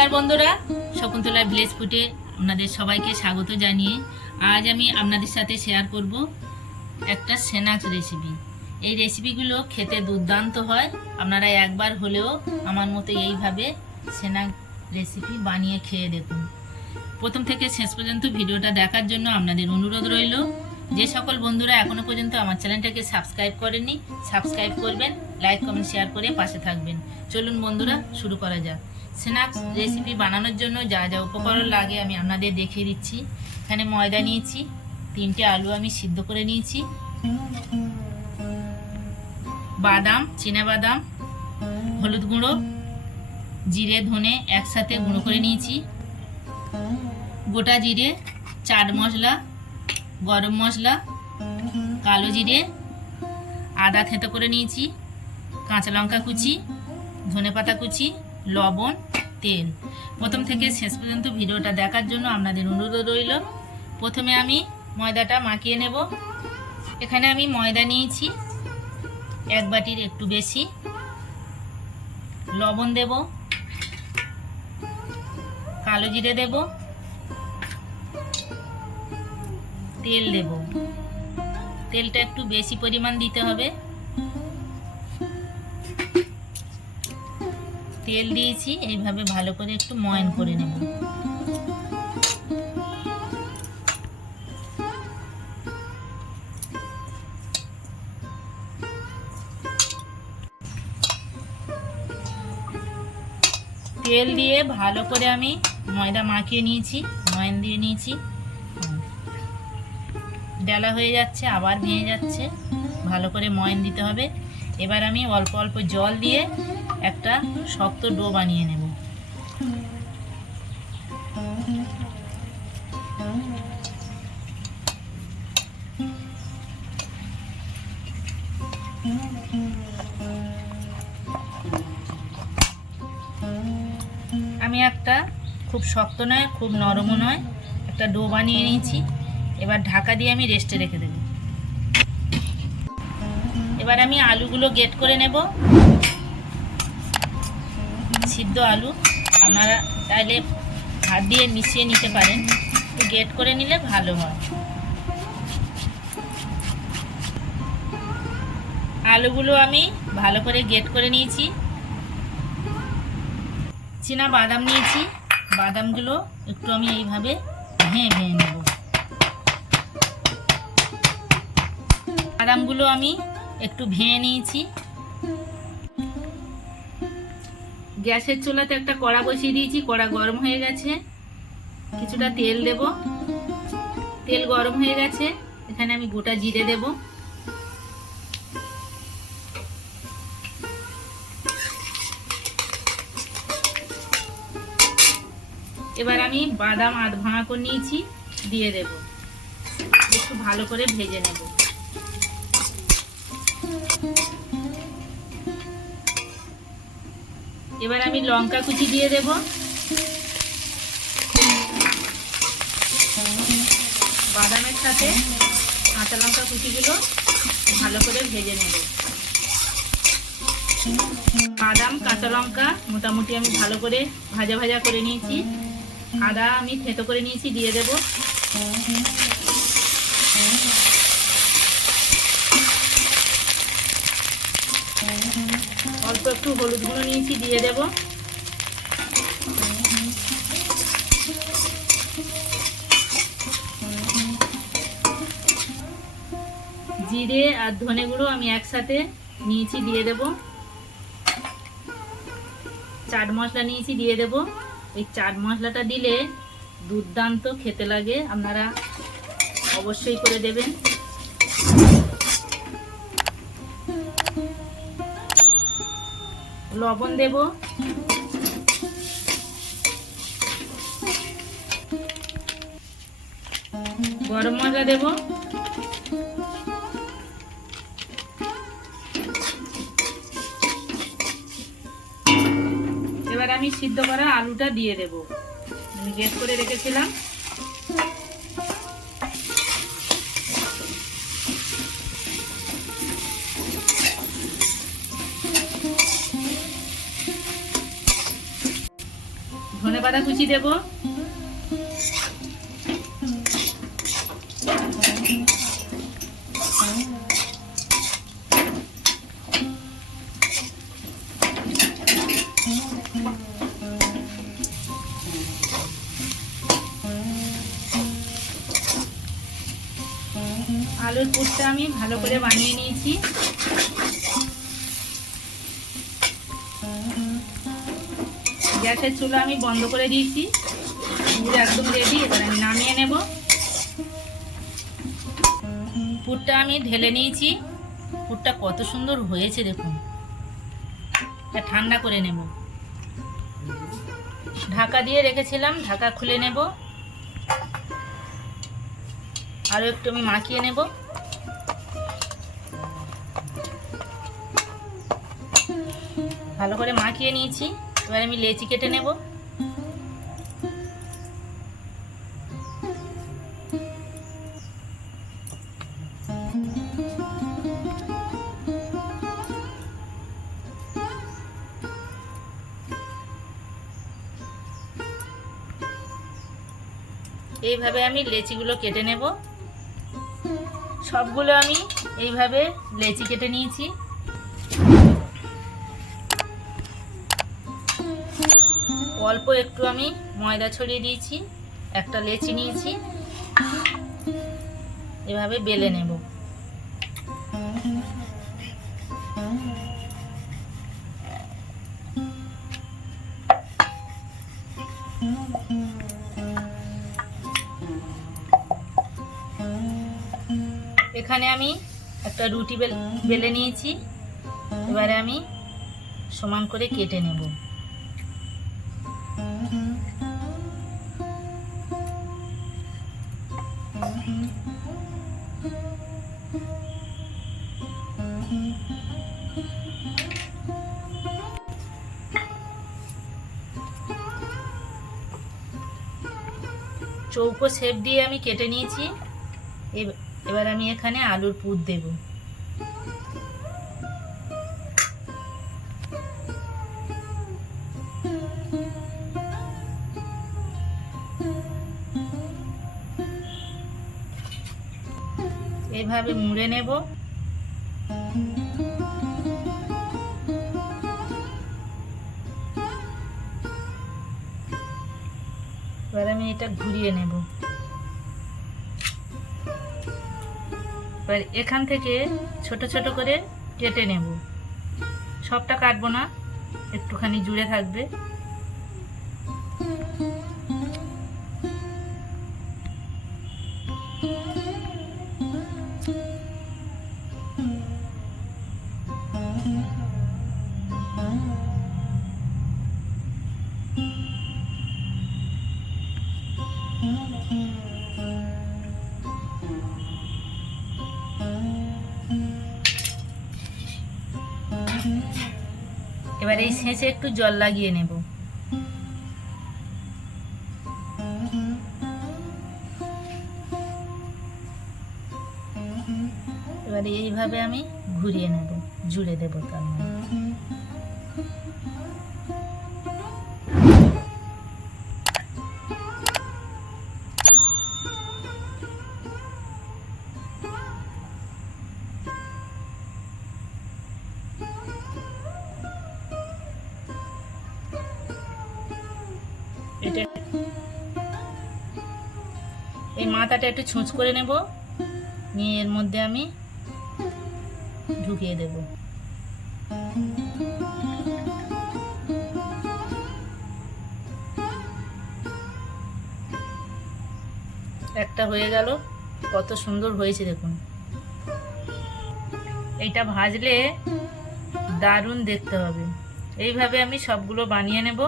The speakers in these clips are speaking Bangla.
নমস্কার বন্ধুরা শকুন্তলা ভিলেজ ফুটে আপনাদের সবাইকে স্বাগত জানিয়ে আজ আমি আপনাদের সাথে শেয়ার করব একটা স্ন্যাক্স রেসিপি এই রেসিপিগুলো খেতে দুর্দান্ত হয়, আপনারা একবার হলেও আমার মতো এইভাবে স্ন্যাক্স রেসিপি বানিয়ে খেয়ে দেখুন। প্রথম থেকে শেষ পর্যন্ত ভিডিওটা দেখার জন্য আপনাদের অনুরোধ রইল। যে সকল বন্ধুরা এখনও পর্যন্ত আমার চ্যানেলটাকে সাবস্ক্রাইব করেননি সাবস্ক্রাইব করবেন লাইক কমেন্ট শেয়ার করে পাশে থাকবেন। চলুন বন্ধুরা, শুরু করা যাক। স্ন্যাক্স রেসিপি বানানোর জন্য যা যা উপকরণ লাগে আমি আপনাদের দেখিয়ে দিচ্ছি। এখানে ময়দা নিয়েছি, তিনটে আলু আমি সিদ্ধ করে নিয়েছি। বাদাম বাদাম হলুদ গুঁড়ো, জিরে, ধনে একসাথে গুঁড়ো করে নিয়েছি। গোটা জিরে, চাট মশলা, গরম মশলা, কালো জিরে, আদা থেঁতো করে নিয়েছি, কাঁচা লঙ্কা কুচি ধনে পাতা কুচি লবণ, তেল। প্রথম থেকে শেষ পর্যন্ত ভিডিওটা দেখার জন্য আপনাদের অনুরোধ রইল। প্রথমে আমি ময়দাটা মাখিয়ে নেব। এখানে আমি ময়দা নিয়েছি, এক বাটির একটু বেশি। লবণ দেব। কালো জিরে দেব। তেল দেব। তেলটা একটু বেশি পরিমাণ দিতে হবে। তেল দিয়েছি, এইভাবে ভালো করে একটু ময়ন করে নেব। তেল দিয়ে ভালো করে আমি ময়দা মাখিয়ে নিয়েছি, ময়ন দিয়ে নিয়েছি। ডালা হয়ে যাচ্ছে, আবার ভেঙে যাচ্ছে, ভালো করে ময়ন দিতে হবে। এবার আমি অল্প অল্প জল দিয়ে একটা শক্ত ডো বানিয়ে নেব। আমি একটা খুব শক্ত নয়, খুব নরমও নয়, একটা ডো বানিয়ে নিয়েছি। এবার ঢাকা দিয়ে আমি রেস্টে রেখে দেব। এবার আমি আলুগুলো গেট করে নেব। সিদ্ধ আলু, আপনারা চাইলে হাত দিয়ে মিশিয়ে নিতে পারেন। গেট করে নিলে ভালো হয়। আলুগুলো আমি ভালো করে গেট করে নিয়েছি। চীনা বাদাম নিয়েছি। বাদামগুলো একটু আমি এইভাবে ভেঙে ভেঙে নেব। বাদামগুলো আমি একটু ভেঙে নিয়েছি। গ্যাসের চুলাতে একটা কড়া বসিয়ে দিয়েছি, কড়া গরম হয়ে গেছে। কিছুটা তেল দেব। তেল গরম হয়ে গেছে। এখানে আমি গোটা জিরে দেব। এবার আমি বাদাম আধ ভাঙা করে নিয়েছি, দিয়ে দেব। একটু ভালো করে ভেজে নেব। এবার আমি লঙ্কা কুচি দিয়ে দেব। বাদামের সাথে কাঁচা লঙ্কা কুচিগুলো ভালো করে ভেজে নেব। বাদাম, কাঁচা লঙ্কা মোটামুটি আমি ভালো করে ভাজা ভাজা করে নিয়েছি। আদা আমি থেতো করে নিয়েছি, দিয়ে দেব অল্প একটু হলুদ গুঁড়ো নিয়েছি, দিয়ে দেব। জিরে আর ধনে গুঁড়ো আমি একসাথে নিয়েছি, দিয়ে দেব। চাট মশলা নিয়েছি, দিয়ে দেব। এই চাট মশলাটা দিলে দুর্দান্ত খেতে লাগে, আপনারা অবশ্যই করে দেবেন। লবণ দেব। গরম মশলা দেব। এবার আমি সিদ্ধ করা আলুটা দিয়ে দেব। আমি গ্যাস করে রেখেছিলাম। পাতা কুচি দেব। আলুর পুরটা আমি ভালো করে বানিয়ে নিয়েছি। গ্যাসের চুলো আমি বন্ধ করে দিয়েছি। একদম রেডি এবার আমি নামিয়ে নেব। পুরটা আমি ঢেলে নিয়েছি। পুরটা কত সুন্দর হয়েছে দেখুন। এটা ঠান্ডা করে নেব। ঢাকা দিয়ে রেখেছিলাম, ঢাকা খুলে নেব। আরও একটু আমি মাখিয়ে নেব। ভালো করে মাখিয়ে নিয়েছি। এবার আমি লেচি কেটে নেব। এইভাবে আমি লেচিগুলো কেটে নেব। সবগুলো আমি এইভাবে লেচি কেটে নিয়েছি। অল্প একটু আমি ময়দা ছড়িয়ে দিয়েছি, একটা লেচি নিয়েছি। এভাবে বেলে নেব। এখানে আমি একটা রুটি বেল- নিয়েছি। এবারে আমি সমান করে কেটে নেব। চৌকো শেপ দিয়ে আমি কেটে নিয়েছি। এব- এবার আমি এখানে আলুর পুর দেব। এভাবে মুড়ে নেব। এবার আমি এটা ঘুরিয়ে নেব। এবার এখান থেকে ছোট ছোট করে কেটে নেব। সবটা কাটবো না, একটুখানি জুড়ে থাকবে। এবার এই শেষে একটু জল লাগিয়ে নেব। এবারে এইভাবে আমি ঘুরিয়ে নেব জুড়ে দেবো তার মানে। মাথাটা একটু ছুঁচ করে নেব। নিয়ে এর মধ্যে আমি ঢুকিয়ে দেব। একটা হয়ে গেল। কত সুন্দর হয়েছে দেখুন। এইটা ভাজলে দারুণ দেখতে হবে। এইভাবে আমি সবগুলো বানিয়ে নেব।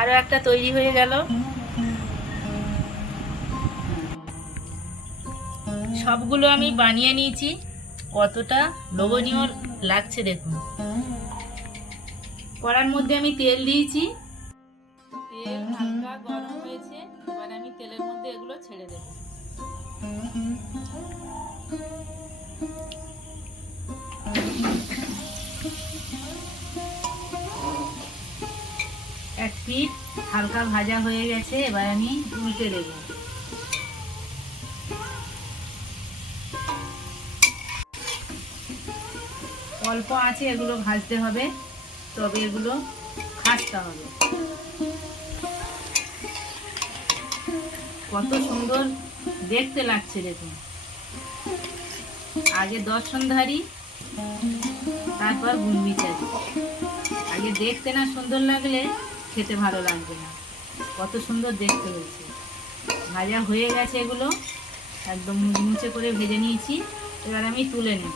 আরও একটা তৈরি হয়ে গেল। সবগুলো আমি বানিয়ে নিয়েছি। কতটা লোভনীয় লাগছে দেখুন। কড়ার মধ্যে আমি তেল দিয়েছি। তেল হালকা গরম হয়েছে, এবার আমি তেলের মধ্যে এগুলো ছেড়ে দেব। এক পিঠ হালকা ভাজা হয়ে গেছে, এবার আমি উল্টে দেবো। অল্প আছে, এগুলো ভাজতে হবে, তবে এগুলো খাসতে হবে। কত সুন্দর দেখতে লাগছে দেখুন। আগে দর্শনধারী তারপর গুনবিচারি আগে দেখতে না সুন্দর লাগলে খেতে ভালো লাগবে না। কত সুন্দর দেখতে হয়েছে। ভাজা হয়ে গেছে এগুলো। একদম মুচমুচে করে ভেজে নিয়েছি। এবার আমি তুলে নেব।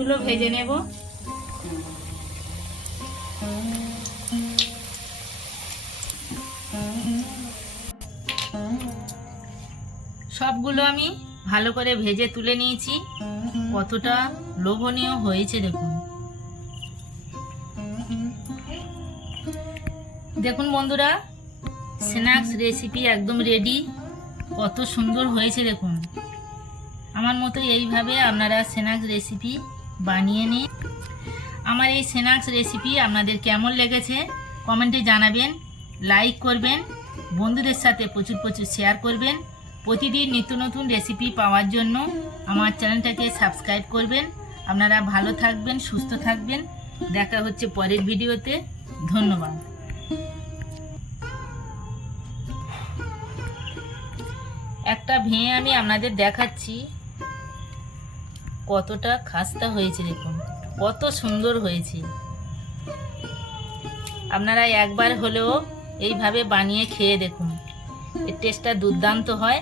বাকিগুলো ভেজে নেব। সবগুলো আমি ভালো করে ভেজে তুলে নিয়েছি। কতটা লোভনীয় হয়েছে দেখুন। দেখুন বন্ধুরা, স্ন্যাক্স রেসিপি একদম রেডি। কত সুন্দর হয়েছে দেখুন। আমার মতো এইভাবে আপনারা স্ন্যাক্স রেসিপি বানিয়ে নিন আমার এই স্ন্যাক্স রেসিপি আপনাদের কেমন লেগেছে? কমেন্টে জানাবেন লাইক করবেন, বন্ধুদের সাথে প্রচুর প্রচুর শেয়ার করবেন। প্রতিদিন নিত্য নতুন রেসিপি পাওয়ার জন্য আমার চ্যানেলটাকে সাবস্ক্রাইব করবেন। আপনারা ভালো থাকবেন, সুস্থ থাকবেন। দেখা হচ্ছে পরের ভিডিওতে। ধন্যবাদ। একটা ভেঙে আমি আপনাদের দেখাচ্ছি। কতটা খাস্তা হয়েছে দেখুন, কত সুন্দর হয়েছে। আপনারা একবার হলেও এইভাবে বানিয়ে খেয়ে দেখুন, এর টেস্টটা দুর্দান্ত হয়।